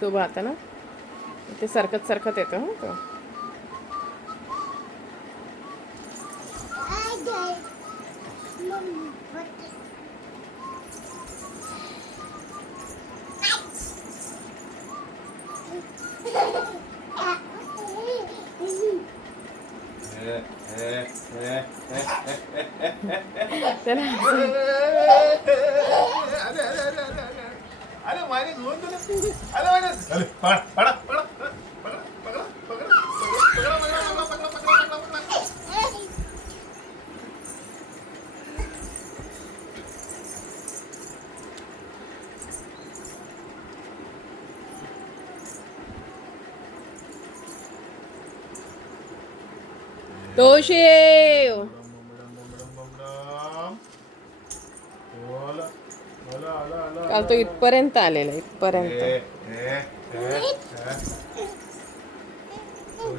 तो उभा आता ना ते सरकत सरकत येतो हं तो. त्याला अरे माझे घेऊन तुला अरे माझे अरे पकडा पकडा पकडा पकडा पकडा पकडा पकडा पकडा पकडा पकडा. तोशिव काल तो इथपर्यंत आलेला इथपर्यंत.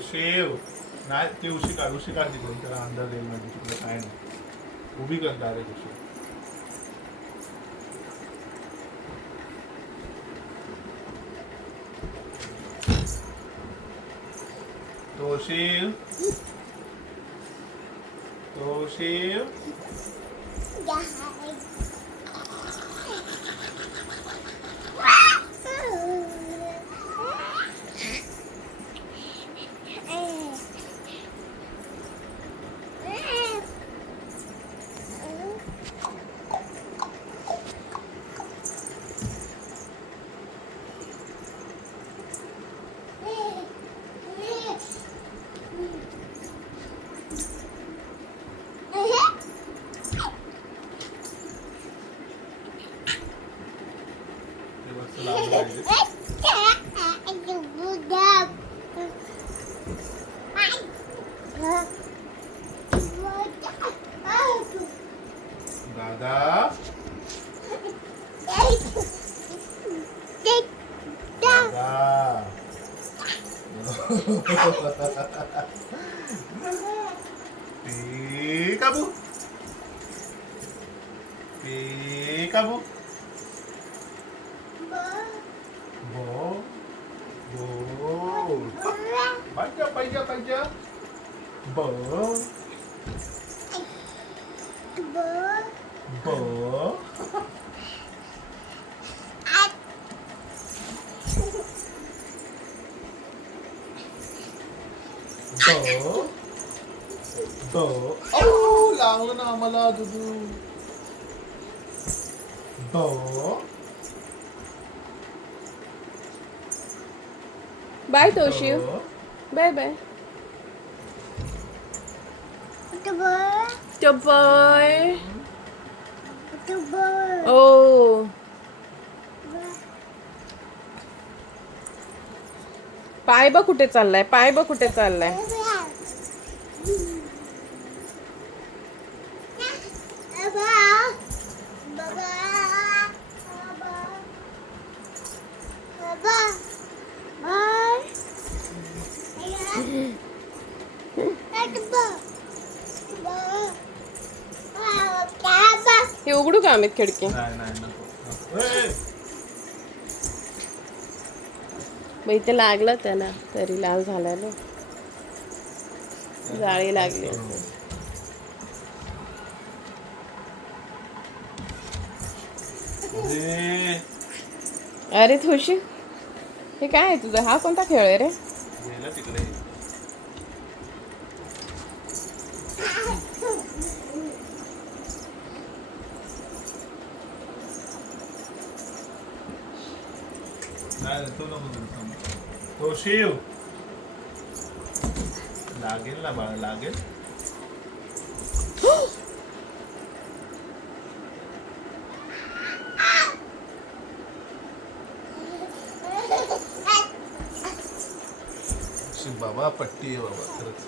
शिव नाही ती उशी काढ तिकडून त्याला अंदाज येईल म्हणजे तिकडे काय नाही उभी कर डायरेक्ट उशी. तोशिव तोशिव दादा Peekaboo. Peekaboo. Bo. Bo. Baca. Bo. Bo. Bo. Bo. Oh, लागलं ना आम्हाला दुधू. Bo. बाय तोशिव. Bye bye. Boy. Oh. पाय बघ कुठे चाललाय. पाय बघ कुठे चाललाय. हे उघडू का अमित खिडकी. नाही नको. मग इथे लागलं त्याला तरी लाल झाला ना. जाळी लागली असेल. अरे थोशी हे काय आहे तुझं. हा कोणता खेळ आहे रे. गेला तिकडे. नाही तो नको. तो शिव लागेल ना बाळ लागेल. बाबा पट्टी आहे बाबा खरंच.